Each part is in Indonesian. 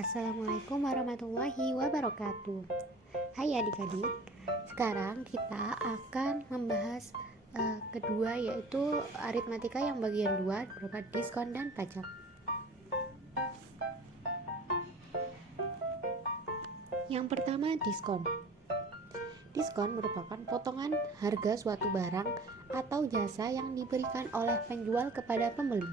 Assalamualaikum warahmatullahi wabarakatuh. Hai adik-adik, sekarang kita akan membahas kedua, yaitu aritmatika yang bagian 2 berupa diskon dan pajak. Yang pertama, diskon. Diskon merupakan potongan harga suatu barang atau jasa yang diberikan oleh penjual kepada pembeli.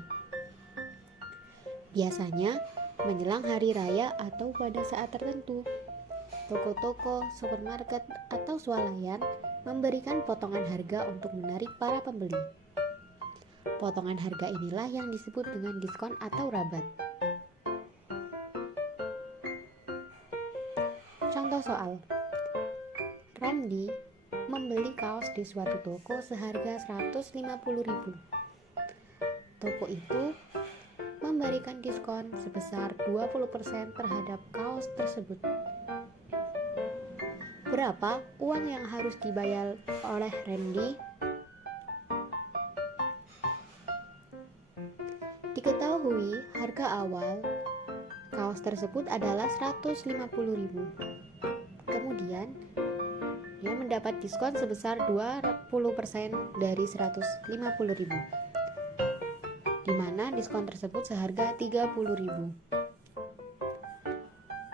Biasanya menjelang hari raya atau pada saat tertentu. Toko-toko, supermarket, atau swalayan memberikan potongan harga untuk menarik para pembeli. Potongan harga inilah yang disebut dengan diskon atau rabat. Contoh soal. Randy membeli kaos di suatu toko seharga 150.000. Toko itu memberikan diskon sebesar 20% terhadap kaos tersebut. Berapa uang yang harus dibayar oleh Randy? Diketahui harga awal kaos tersebut adalah 150.000. Kemudian dia mendapat diskon sebesar 20% dari 150.000. Di mana diskon tersebut seharga 30.000.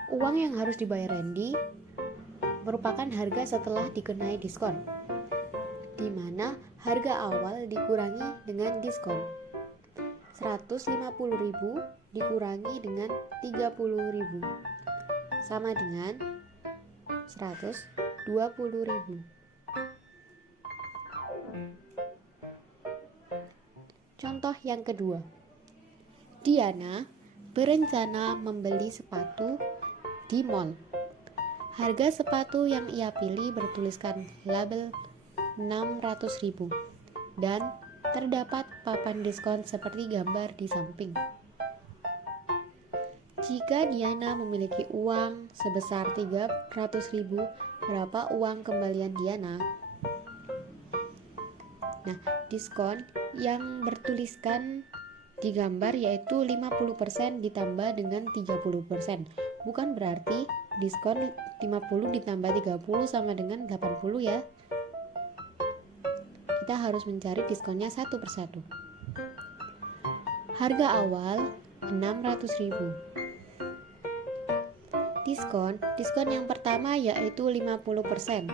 Uang yang harus dibayar Randy merupakan harga setelah dikenai diskon, di mana harga awal dikurangi dengan diskon. 150.000 dikurangi dengan 30.000 sama dengan 120.000. Contoh yang kedua. Diana berencana membeli sepatu di mall. Harga sepatu yang ia pilih bertuliskan label 600.000 dan terdapat papan diskon seperti gambar di samping. Jika Diana memiliki uang sebesar 300.000, berapa uang kembalian Diana? Nah, diskon yang bertuliskan di gambar yaitu 50% ditambah dengan 30%. Bukan berarti diskon 50 ditambah 30 sama dengan 80 ya. Kita harus mencari diskonnya satu persatu. Harga awal 600.000. Diskon yang pertama yaitu 50%.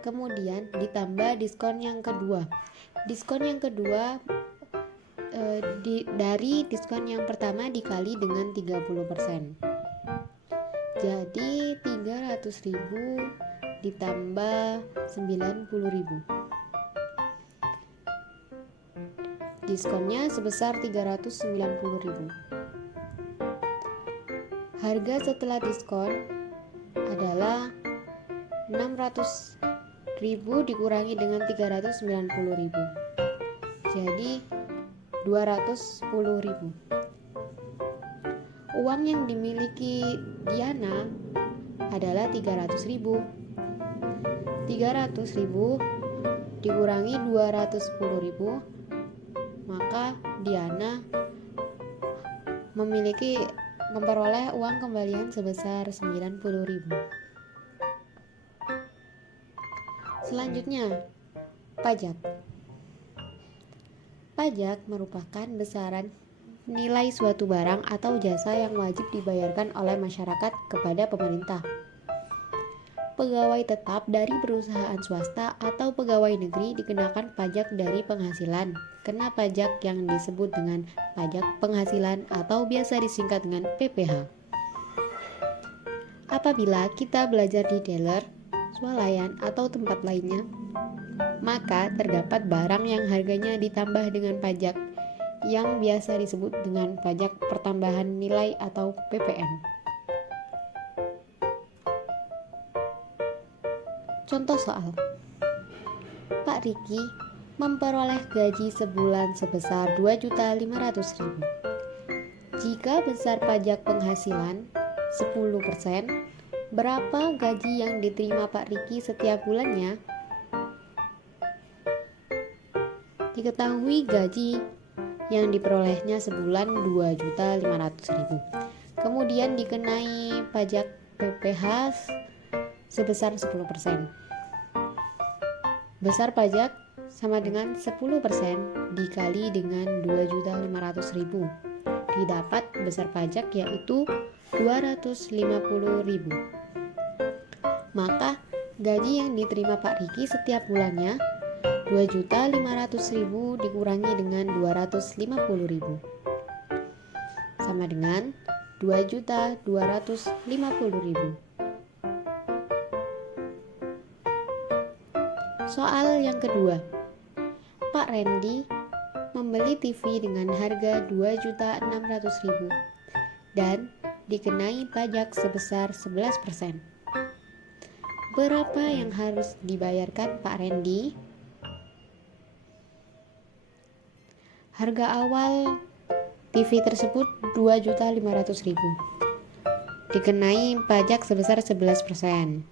Kemudian ditambah diskon yang kedua. Diskon yang kedua dari diskon yang pertama dikali dengan 30%. Jadi 300.000 ditambah 90.000. Diskonnya sebesar 390.000. Harga setelah diskon adalah 600.000 dikurangi dengan 390.000. Jadi 210.000. Uang yang dimiliki Diana adalah 300.000. 300.000 dikurangi 210.000, maka Diana memperoleh uang kembalian sebesar 90.000. Selanjutnya, pajak. Pajak merupakan besaran nilai suatu barang atau jasa yang wajib dibayarkan oleh masyarakat kepada pemerintah. Pegawai tetap dari perusahaan swasta atau pegawai negeri dikenakan pajak dari penghasilan. Kena pajak yang disebut dengan pajak penghasilan atau biasa disingkat dengan PPh. Apabila kita belajar di dealer, swalayan, atau tempat lainnya, maka terdapat barang yang harganya ditambah dengan pajak yang biasa disebut dengan pajak pertambahan nilai atau PPN. Contoh soal. Pak Riki memperoleh gaji sebulan sebesar 2.500.000. Jika besar pajak penghasilan 10%, berapa gaji yang diterima Pak Riki setiap bulannya? Diketahui gaji yang diperolehnya sebulan 2.500.000. Kemudian dikenai pajak PPh sebesar 10%. Besar pajak sama dengan 10% dikali dengan 2.500.000. Didapat besar pajak yaitu 250.000. Maka gaji yang diterima Pak Riki setiap bulannya 2.500.000 dikurangi dengan 250.000 sama dengan 2.250.000. Soal yang kedua, Pak Randy membeli TV dengan harga 2.600.000 dan dikenai pajak sebesar 11%. Berapa yang harus dibayarkan Pak Randy? Harga awal TV tersebut 2.500.000. Dikenai pajak sebesar 11%.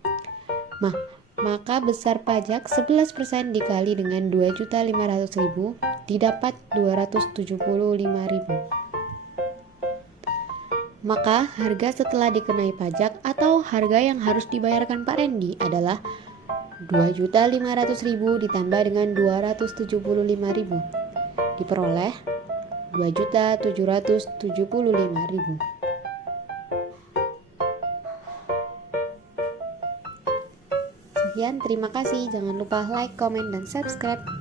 Maka besar pajak 11% dikali dengan 2.500.000 didapat 275.000. Maka harga setelah dikenai pajak atau harga yang harus dibayarkan Pak Randy adalah 2.500.000 ditambah dengan 275.000. Diperoleh 2.775.000. Sekian, terima kasih. Jangan lupa like, komen, dan subscribe.